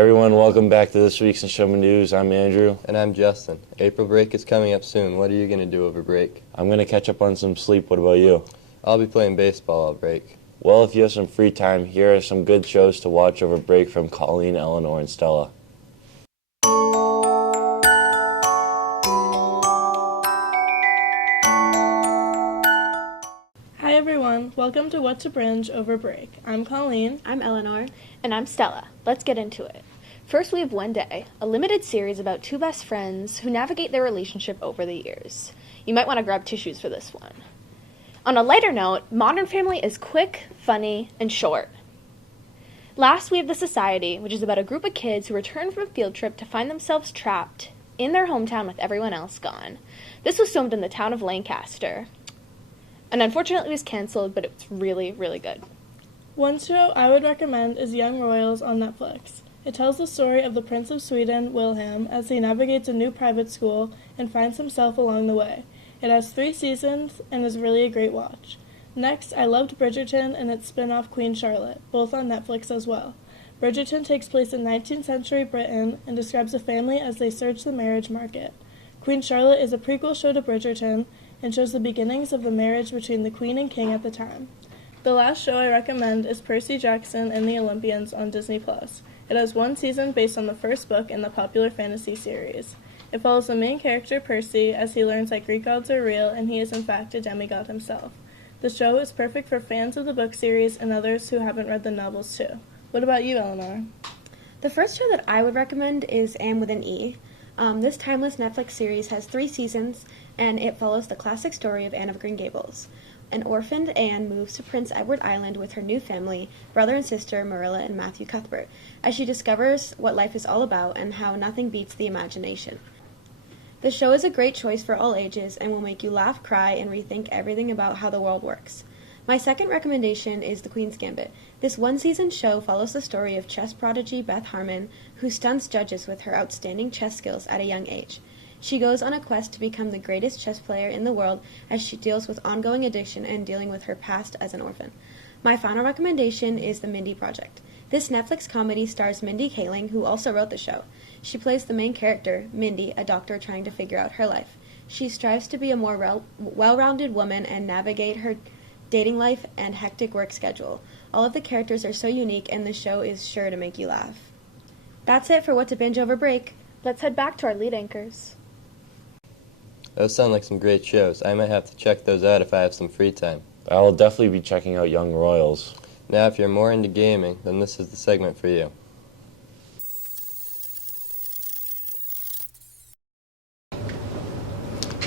everyone, welcome back to this week's Nashoba News. I'm Andrew. And I'm Justin. April break is coming up soon. What are you going to do over break? I'm going to catch up on some sleep. What about you? I'll be playing baseball all break. Well, if you have some free time, here are some good shows to watch over break from Colleen, Eleanor, and Stella. Hi everyone, welcome to What to Binge over break. I'm Colleen. I'm Eleanor. And I'm Stella. Let's get into it. First, we have One Day, a limited series about two best friends who navigate their relationship over the years. You might want to grab tissues for this one. On a lighter note, Modern Family is quick, funny, and short. Last, we have The Society, which is about a group of kids who return from a field trip to find themselves trapped in their hometown with everyone else gone. This was filmed in the town of Lancaster. And unfortunately it was canceled, but it's really, really good. One show I would recommend is Young Royals on Netflix. It tells the story of the Prince of Sweden, Wilhelm, as he navigates a new private school and finds himself along the way. It has 3 seasons and is really a great watch. Next, I loved Bridgerton and its spin-off Queen Charlotte, both on Netflix as well. Bridgerton takes place in 19th century Britain and describes a family as they search the marriage market. Queen Charlotte is a prequel show to Bridgerton and shows the beginnings of the marriage between the Queen and King at the time. The last show I recommend is Percy Jackson and the Olympians on Disney+. It has 1 season based on the first book in the popular fantasy series. It follows the main character, Percy, as he learns that Greek gods are real and he is in fact a demigod himself. The show is perfect for fans of the book series and others who haven't read the novels too. What about you, Eleanor? The first show that I would recommend is Anne with an E. This timeless Netflix series has 3 seasons, and it follows the classic story of Anne of Green Gables. An orphaned Anne moves to Prince Edward Island with her new family, brother and sister Marilla and Matthew Cuthbert, as she discovers what life is all about and how nothing beats the imagination. The show is a great choice for all ages and will make you laugh, cry, and rethink everything about how the world works. My second recommendation is The Queen's Gambit. This 1-season show follows the story of chess prodigy Beth Harmon, who stuns judges with her outstanding chess skills at a young age. She goes on a quest to become the greatest chess player in the world as she deals with ongoing addiction and dealing with her past as an orphan. My final recommendation is The Mindy Project. This Netflix comedy stars Mindy Kaling, who also wrote the show. She plays the main character, Mindy, a doctor trying to figure out her life. She strives to be a more well-rounded woman and navigate her dating life and hectic work schedule. All of the characters are so unique and the show is sure to make you laugh. That's it for What to Binge over break. Let's head back to our lead anchors. Those sound like some great shows. I might have to check those out if I have some free time. I will definitely be checking out Young Royals. Now, if you're more into gaming, then this is the segment for you.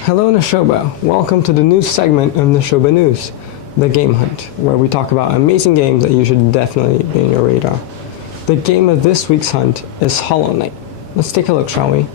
Hello Nashoba, welcome to the news segment of Nashoba News, the Game Hunt, where we talk about amazing games that you should definitely be on your radar. The game of this week's hunt is Hollow Knight. Let's take a look, shall we?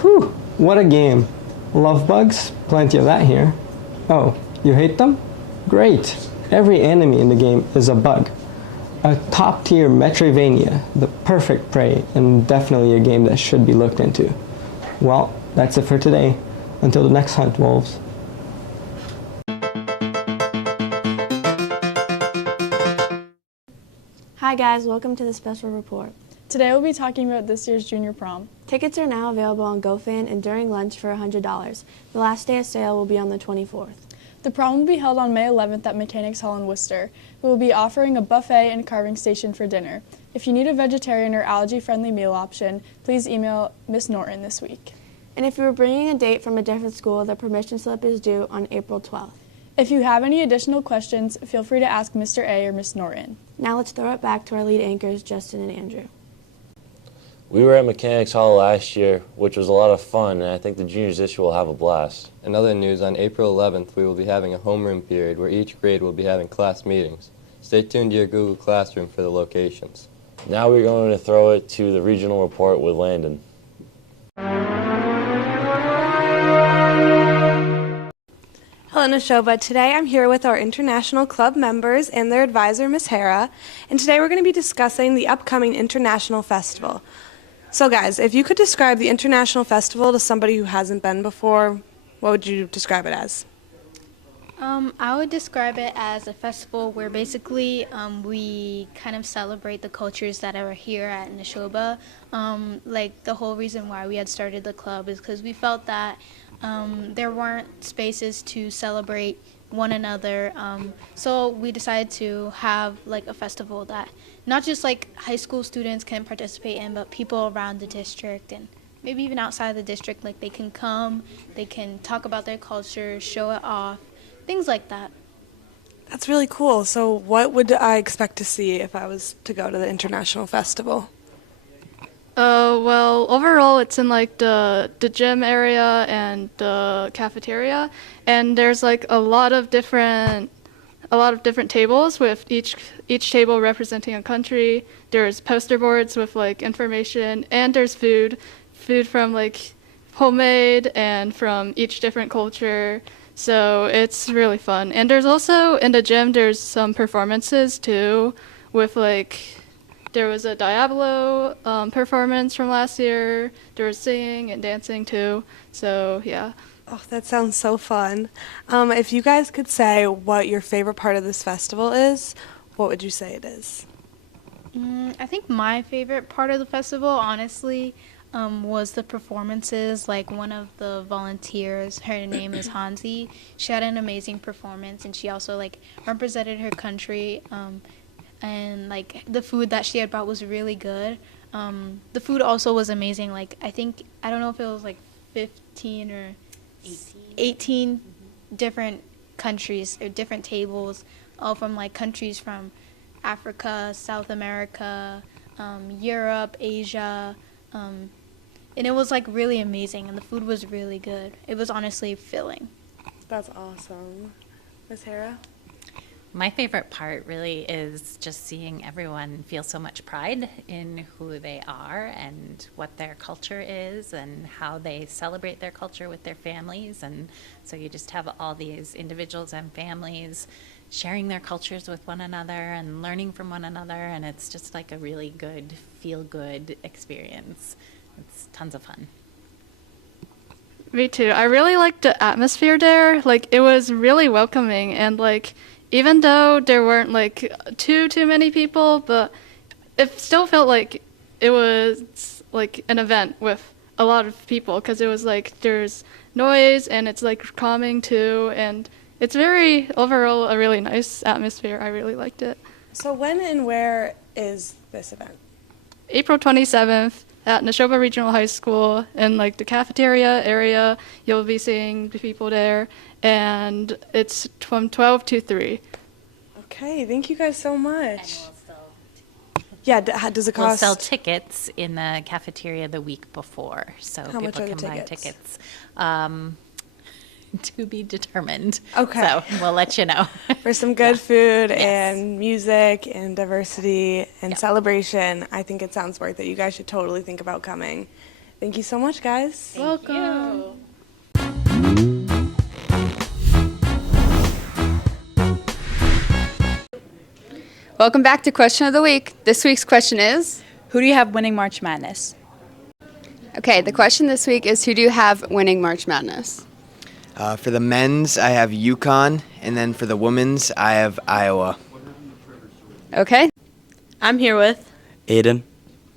Whew, what a game. Love bugs? Plenty of that here. Oh, you hate them? Great. Every enemy in the game is a bug. A top-tier Metroidvania, the perfect prey, and definitely a game that should be looked into. Well, that's it for today. Until the next hunt, Wolves. Hi guys, welcome to the special report. Today we'll be talking about this year's junior prom. Tickets are now available on GoFan and during lunch for $100. The last day of sale will be on the 24th. The prom will be held on May 11th at Mechanics Hall in Worcester. We will be offering a buffet and carving station for dinner. If you need a vegetarian or allergy-friendly meal option, please email Miss Norton this week. And if you are bringing a date from a different school, the permission slip is due on April 12th. If you have any additional questions, feel free to ask Mr. A or Miss Norton. Now let's throw it back to our lead anchors, Justin and Andrew. We were at Mechanics Hall last year, which was a lot of fun, and I think the juniors this year will have a blast. In other news, on April 11th, we will be having a homeroom period where each grade will be having class meetings. Stay tuned to your Google Classroom for the locations. Now we're going to throw it to the regional report with Landon. Hello, Nashoba. Today I'm here with our international club members and their advisor, Ms. Hara, and today we're going to be discussing the upcoming International Festival. So guys, if you could describe the International Festival to somebody who hasn't been before, what would you describe it as? I would describe it as a festival where basically we kind of celebrate the cultures that are here at Nashoba. Like the whole reason why we had started the club is because we felt that there weren't spaces to celebrate one another. So we decided to have like a festival that not just like high school students can participate in, but people around the district and maybe even outside the district, like they can come, they can talk about their culture, show it off. Things like that. That's really cool. So what would I expect to see if I was to go to the International Festival? Well, overall, it's in like the gym area and the cafeteria, and there's like a lot of different tables with each table representing a country. There's poster boards with like information, and there's food from like homemade and from each different culture. So it's really fun. And there's also, in the gym, there's some performances too, with like, there was a Diablo performance from last year. There was singing and dancing too. So yeah. Oh, that sounds so fun. If you guys could say what your favorite part of this festival is, what would you say it is? I think my favorite part of the festival, honestly, was the performances. Like one of the volunteers, her name is Hansi. She had an amazing performance, and she also like represented her country. And like the food that she had brought was really good. The food also was amazing. Like I don't know if it was like 15 or 18 different countries or different tables, all from like countries from Africa, South America, Europe, Asia. And it was like really amazing, and the food was really good. It was honestly filling. That's awesome. Ms. Hara? My favorite part really is just seeing everyone feel so much pride in who they are and what their culture is and how they celebrate their culture with their families. And so you just have all these individuals and families sharing their cultures with one another and learning from one another. And it's just like a really good, feel-good experience. It's tons of fun. Me too. I really liked the atmosphere there. Like, it was really welcoming, and like, even though there weren't like too many people, but it still felt like it was like an event with a lot of people, because it was like there's noise and it's like calming too, and it's very overall a really nice atmosphere. I really liked it. So when and where is this event? April 27th at Nashoba Regional High School in like the cafeteria area. You'll be seeing the people there, and it's from 12 to 3. Okay, thank you guys so much. Yeah, does it cost? We'll sell tickets in the cafeteria the week before, so How much people are the can buy tickets? To be determined. Okay. So we'll let you know. For some good food Yes. and music and diversity and Yep. celebration, I think it sounds worth it. You guys should totally think about coming. Thank you so much, guys. Welcome. Welcome back to Question of the Week. This week's question is, who do you have winning March Madness? okay, the question this week is, who do you have winning March Madness? For the men's, I have UConn, and then for the women's, I have Iowa. Okay. I'm here with Aiden.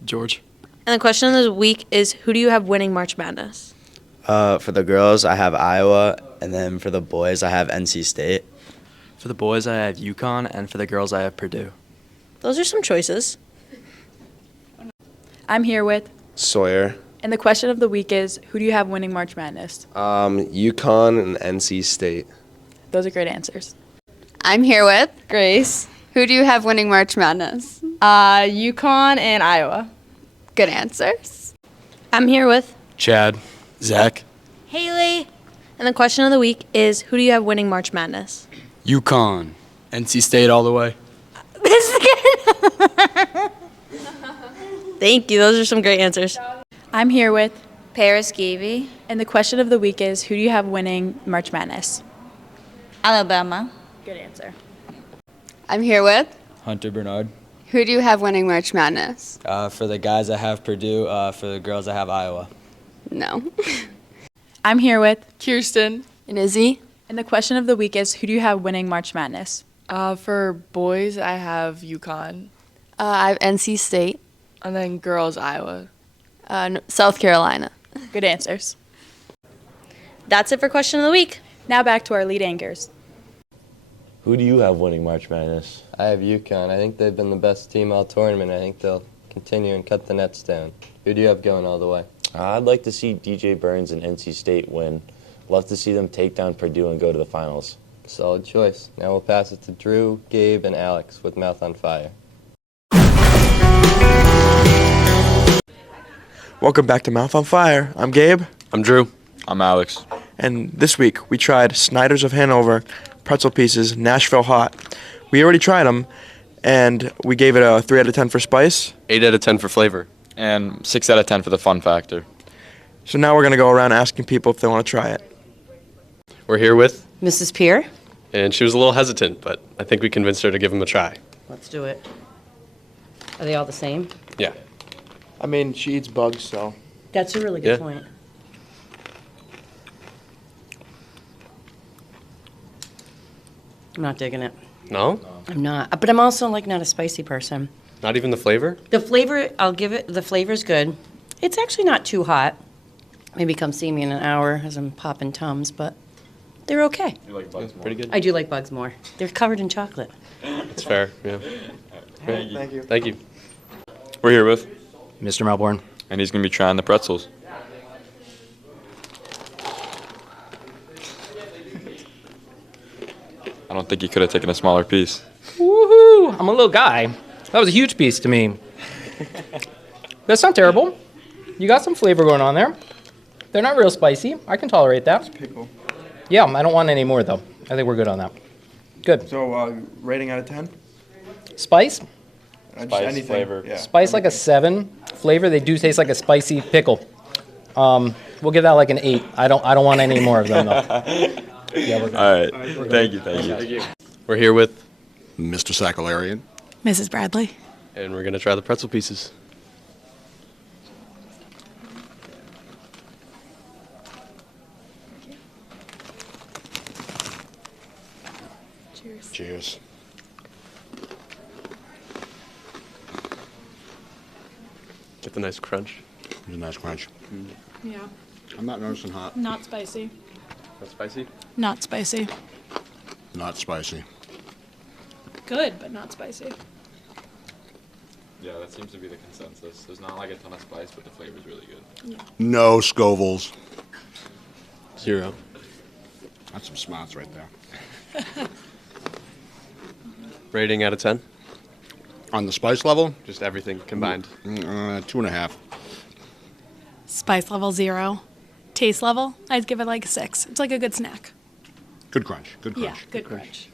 George. And the question of the week is, who do you have winning March Madness? For the girls, I have Iowa, and then for the boys, I have NC State. For the boys, I have UConn, and for the girls, I have Purdue. Those are some choices. I'm here with Sawyer. And the question of the week is, who do you have winning March Madness? UConn and NC State. Those are great answers. I'm here with Grace. Who do you have winning March Madness? UConn and Iowa. Good answers. I'm here with Chad. Zach. Haley. And the question of the week is, who do you have winning March Madness? UConn. NC State all the way. Thank you. Those are some great answers. I'm here with Paris Gavey. And the question of the week is, who do you have winning March Madness? Alabama. Good answer. I'm here with Hunter Bernard. Who do you have winning March Madness? For the guys, I have Purdue. For the girls, I have Iowa. No. I'm here with Kirsten. And Izzy. And the question of the week is, who do you have winning March Madness? For boys, I have UConn. I have NC State. And then girls, Iowa. South Carolina. Good answers. That's it for question of the week. Now back to our lead anchors. Who do you have winning March Madness? I have UConn. I think they've been the best team all tournament. I think they'll continue and cut the nets down. Who do you have going all the way? I'd like to see DJ Burns and NC State win. Love to see them take down Purdue and go to the finals. Solid choice. Now we'll pass it to Drew, Gabe, and Alex with Mouth on Fire. Welcome back to Mouth on Fire. I'm Gabe. I'm Drew. I'm Alex. And this week we tried Snyder's of Hanover, pretzel pieces, Nashville hot. We already tried them, and we gave it a 3 out of 10 for spice. 8 out of 10 for flavor. And 6 out of 10 for the fun factor. So now we're going to go around asking people if they want to try it. We're here with Mrs. Peer. And she was a little hesitant, but I think we convinced her to give them a try. Let's do it. Are they all the same? Yeah. I mean, she eats bugs, so. That's a really good Yeah. point. I'm not digging it. No? I'm not. But I'm also like not a spicy person. Not even the flavor? The flavor, I'll give it, the flavor's good. It's actually not too hot. Maybe come see me in an hour as I'm popping Tums, but they're okay. You like bugs more? Pretty good. I do like bugs more. They're covered in chocolate. That's fair, yeah. Thank you. Thank you. We're here with Mr. Melbourne. And he's going to be trying the pretzels. I don't think he could have taken a smaller piece. Woohoo! I'm a little guy. That was a huge piece to me. That's not terrible. You got some flavor going on there. They're not real spicy. I can tolerate that. Pickle. Yeah, I don't want any more though. I think we're good on that. Good. So, rating out of 10? Spice? Just Spice, anything. flavor. Yeah. Spice like a 7. Flavor, they do taste like a spicy pickle. We'll give that like an 8. I don't want any more of them though. Yeah, we're good. All right. Thank you. We're here with Mr. Sakalarian. Mrs. Bradley. And we're going to try the pretzel pieces. Cheers. Cheers. Get the nice crunch. It's a nice crunch. Yeah. I'm not noticing hot. Not spicy. That's spicy? Not spicy. Not spicy. Good, but not spicy. Yeah, that seems to be the consensus. There's not like a ton of spice, but the flavor's really good. Yeah. No Scovilles. 0. That's some smarts right there. Rating out of 10? On the spice level? Just everything combined. 2.5. Spice level 0. Taste level, I'd give it like a 6. It's like a good snack. Good crunch. Good crunch. Yeah, good crunch.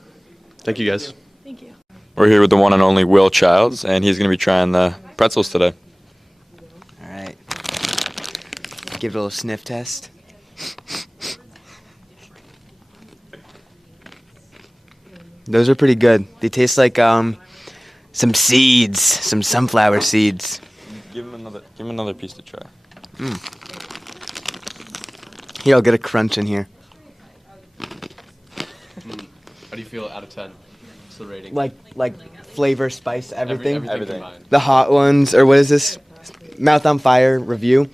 Thank you, guys. Thank you. We're here with the one and only Will Childs, and he's going to be trying the pretzels today. All right. Give it a little sniff test. Those are pretty good. They taste like some seeds, some sunflower seeds. Give him another piece to try. Here, I'll get a crunch in here. How do you feel out of 10? What's the rating? Like flavor, spice, everything. Everything combined. The hot ones, or what is this? Mouth on Fire review.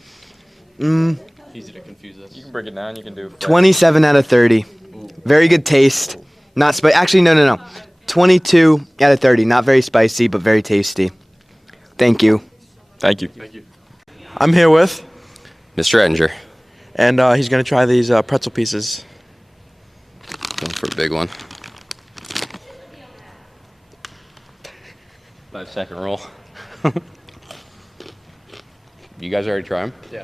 Easy to confuse us. You can break it down. You can do 27 out of 30. Very good taste. Not spicy. Actually, no. 22 out of 30. Not very spicy, but very tasty. Thank you. Thank you. I'm here with, Mr. Ettinger. and he's going to try these pretzel pieces. Going for a big one. 5-second roll. You guys already try them? Yeah.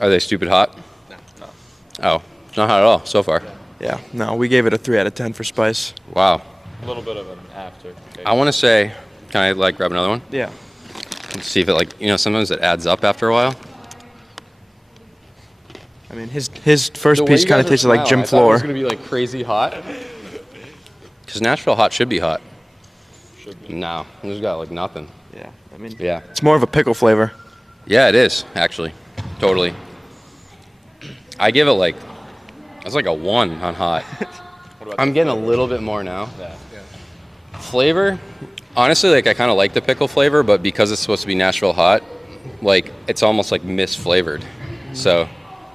Are they stupid hot? No. Oh, it's not hot at all so far. Yeah, no, we gave it a 3 out of 10 for spice. Wow. A little bit of an after. I want to say, can I like grab another one? Yeah. And see if it like, sometimes it adds up after a while. I mean, his first piece kind of tasted like gym floor. It was going to be like crazy hot. Because Nashville hot should be hot. Should be. No, it's got like nothing. Yeah, I mean, yeah. It's more of a pickle flavor. Yeah, it is, actually. Totally. I give it like, it's like a 1 on hot. I'm getting a little bit more now. Yeah. Flavor, honestly, like I kind of like the pickle flavor, but because it's supposed to be Nashville hot, like it's almost like misflavored. So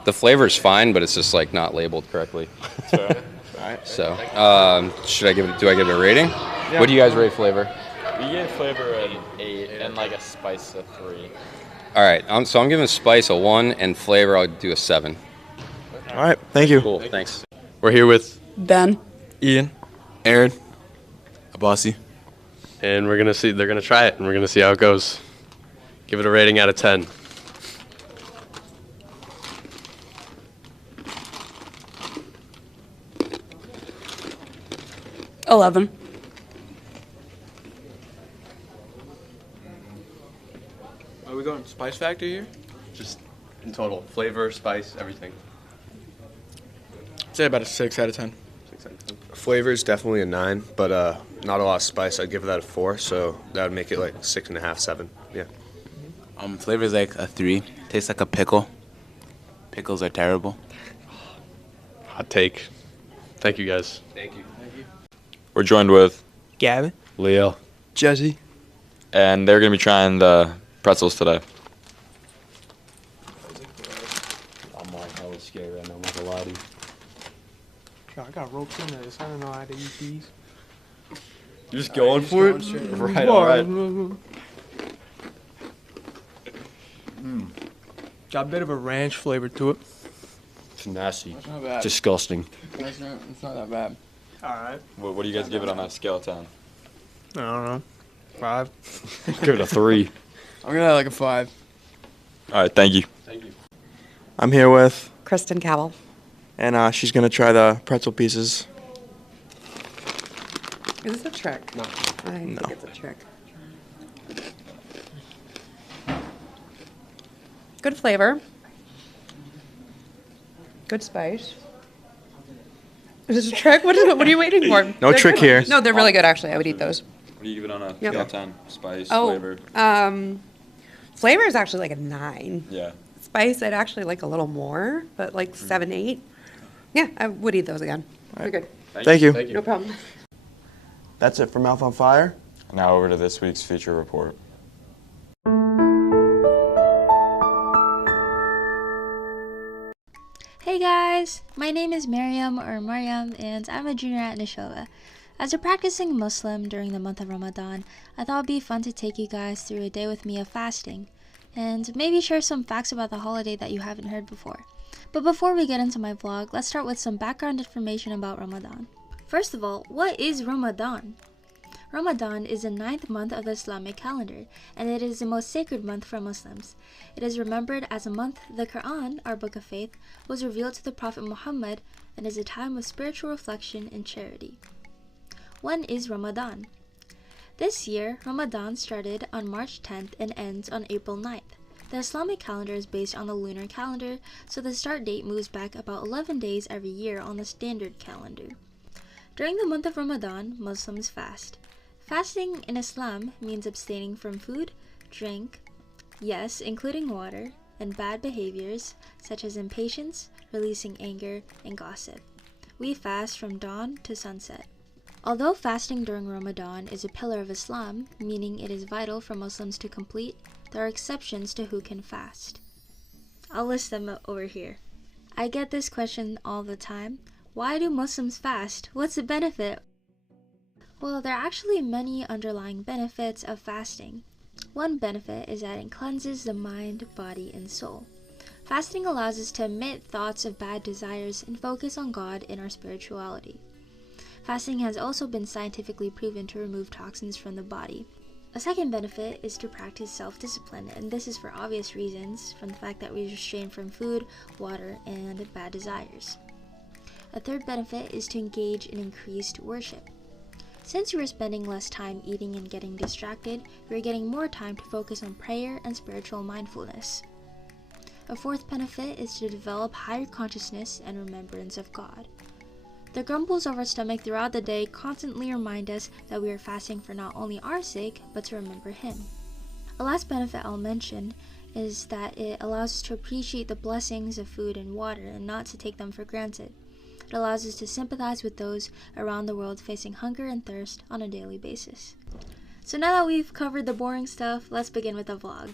the flavor's fine, but it's just like not labeled correctly. Alright. So, do I give it a rating? Yeah. What do you guys rate flavor? We gave flavor an 8 and like a spice a 3. All right, so I'm giving spice a 1 and flavor I'll do a 7. All right, thank you. Cool, thanks. We're here with Ben. Ian, Aaron, Abasi, and they're gonna try it, and we're gonna see how it goes. Give it a rating out of 10. $11. Are we going spice factor here? Just in total, flavor, spice, everything. I'd say about a 6 out of 10. 6 out of 10. Flavor is definitely a 9, but not a lot of spice. I'd give that a 4, so that would make it like 6.5, 7. Yeah. Flavor is like a 3. Tastes like a pickle. Pickles are terrible. Hot take. Thank you guys. Thank you. We're joined with Gavin. Leo. Jesse. and they're going to be trying the pretzels today. I'm like hella scared right now, I'm not gonna lie to you. I got ropes in this. I don't know how to eat these. You're just going for it? Right, all right. Got a bit of a ranch flavor to it. It's nasty. That's not bad. Disgusting. It's not that bad. Alright. What do you guys give it on a scale of 10? I don't know. 5. Give it a 3. I'm gonna have like a 5. All right, thank you. Thank you. I'm here with Kristen Cowell. and she's gonna try the pretzel pieces. Is this a trick? No. I think it's a trick. Good flavor. Good spice. Is this a trick? What are you waiting for? No They're trick good. here. No, they're really good actually. I would eat those. What do you give it on a Yep. scale of 10? Spice, Oh, flavor? flavor is actually like a 9. Yeah. Spice, I'd actually like a little more, but like 7, 8. Yeah, I would eat those again. They're good. Thank you. No problem. That's it for Mouth on Fire. Now over to this week's feature report. Hey guys, my name is Mariam and I'm a junior at Nashoba. As a practicing Muslim during the month of Ramadan, I thought it'd be fun to take you guys through a day with me of fasting and maybe share some facts about the holiday that you haven't heard before. But before we get into my vlog, let's start with some background information about Ramadan. First of all, what is Ramadan? Ramadan is the 9th month of the Islamic calendar, and it is the most sacred month for Muslims. It is remembered as a month the Quran, our book of faith, was revealed to the Prophet Muhammad and is a time of spiritual reflection and charity. When is Ramadan? This year, Ramadan started on March 10th and ends on April 9th. The Islamic calendar is based on the lunar calendar, so the start date moves back about 11 days every year on the standard calendar. During the month of Ramadan, Muslims fast. Fasting in Islam means abstaining from food, drink, yes, including water, and bad behaviors such as impatience, releasing anger, and gossip. We fast from dawn to sunset. Although fasting during Ramadan is a pillar of Islam, meaning it is vital for Muslims to complete, there are exceptions to who can fast. I'll list them over here. I get this question all the time. Why do Muslims fast? What's the benefit? Well, there are actually many underlying benefits of fasting. One benefit is that it cleanses the mind, body, and soul. Fasting allows us to omit thoughts of bad desires and focus on God in our spirituality. Fasting has also been scientifically proven to remove toxins from the body. A second benefit is to practice self-discipline, and this is for obvious reasons, from the fact that we restrain from food, water, and bad desires. A third benefit is to engage in increased worship. Since we are spending less time eating and getting distracted, we are getting more time to focus on prayer and spiritual mindfulness. A fourth benefit is to develop higher consciousness and remembrance of God. The grumbles of our stomach throughout the day constantly remind us that we are fasting for not only our sake, but to remember Him. A last benefit I'll mention is that it allows us to appreciate the blessings of food and water and not to take them for granted. It allows us to sympathize with those around the world facing hunger and thirst on a daily basis. So now that we've covered the boring stuff, let's begin with the vlog.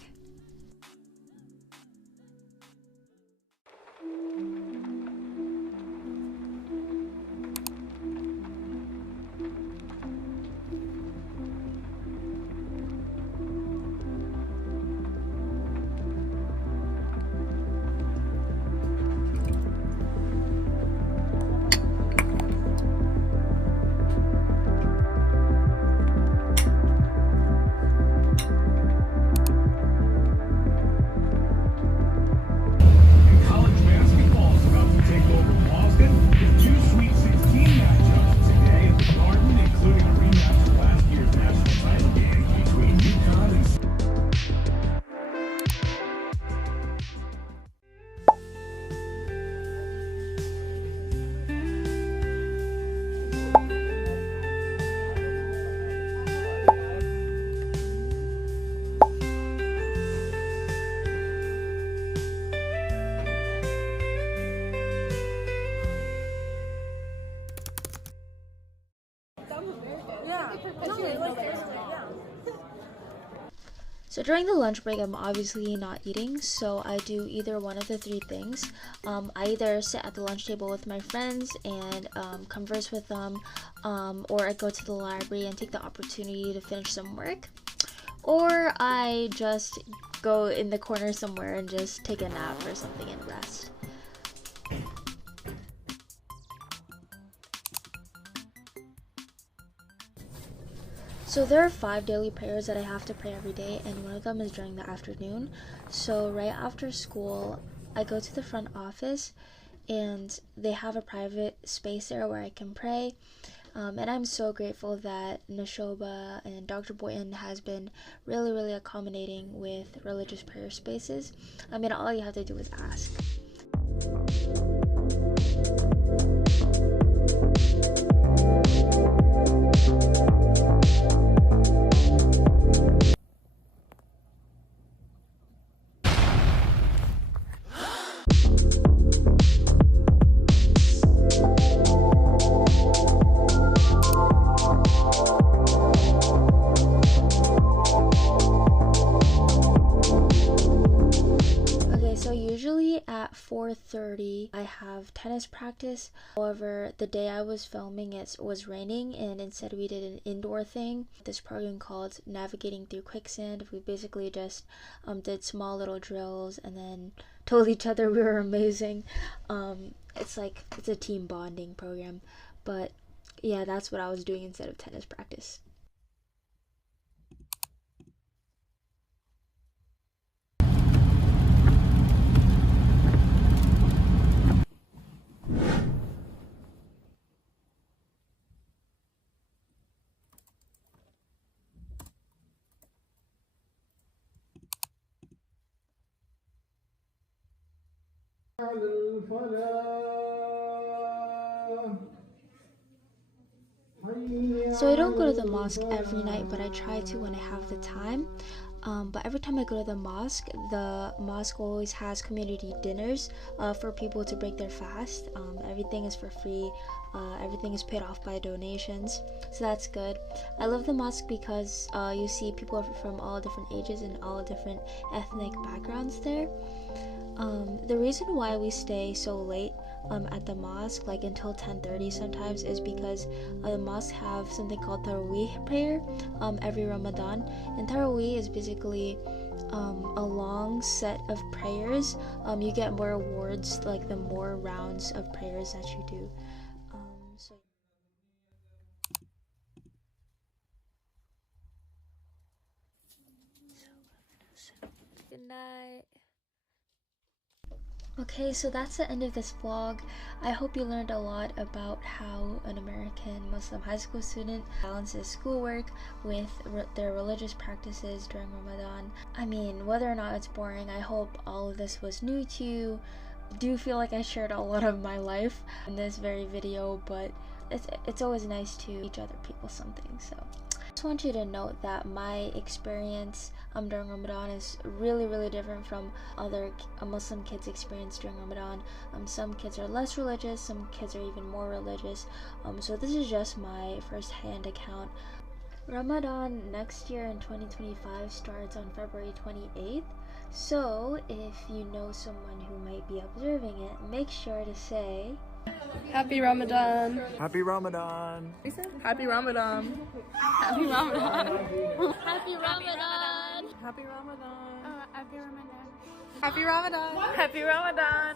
So during the lunch break, I'm obviously not eating, so I do either one of the three things. I either sit at the lunch table with my friends and converse with them, or I go to the library and take the opportunity to finish some work, or I just go in the corner somewhere and just take a nap or something and rest. So there are 5 daily prayers that I have to pray every day, and one of them is during the afternoon. So right after school, I go to the front office, and they have a private space there where I can pray. And I'm so grateful that Nashoba and Dr. Boynton has been really accommodating with religious prayer spaces. I mean, all you have to do is ask. At 4:30 I have tennis practice. However, the day I was filming it was raining, and instead we did an indoor thing, this program called Navigating Through Quicksand. We basically just did small little drills and then told each other we were amazing. It's a team bonding program, but yeah, that's what I was doing instead of tennis practice. So I don't go to the mosque every night, but I try to when I have the time. But every time I go to the mosque always has community dinners for people to break their fast. Everything is for free. Everything is paid off by donations, so that's good. I love the mosque because you see people from all different ages and all different ethnic backgrounds there. The reason why we stay so late at the mosque, like until 10:30 sometimes, is because the mosque have something called Taraweeh prayer every Ramadan, and Taraweeh is basically a long set of prayers. You get more rewards like the more rounds of prayers that you do. Good night. Okay, so that's the end of this vlog. I hope you learned a lot about how an American Muslim high school student balances schoolwork with their religious practices during Ramadan. I mean, whether or not it's boring, I hope all of this was new to you. I do feel like I shared a lot of my life in this very video, but it's always nice to teach other people something, so. I just want you to note that my experience during Ramadan is really different from other Muslim kids' experience during Ramadan. Some kids are less religious, some kids are even more religious, so this is just my first-hand account. Ramadan next year in 2025 starts on February 28th, so if you know someone who might be observing it, make sure to say Happy Ramadan. Happy Ramadan. Happy Ramadan. Happy Ramadan. Happy Ramadan. Happy Ramadan. Happy Ramadan. Happy Ramadan. Happy Ramadan.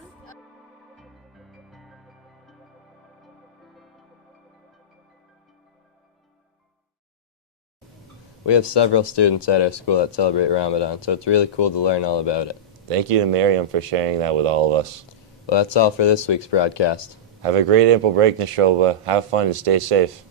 We have several students at our school that celebrate Ramadan, so it's really cool to learn all about it. Thank you to Miriam for sharing that with all of us. Well, that's all for this week's broadcast. Have a great April break, Nashoba. Have fun and stay safe.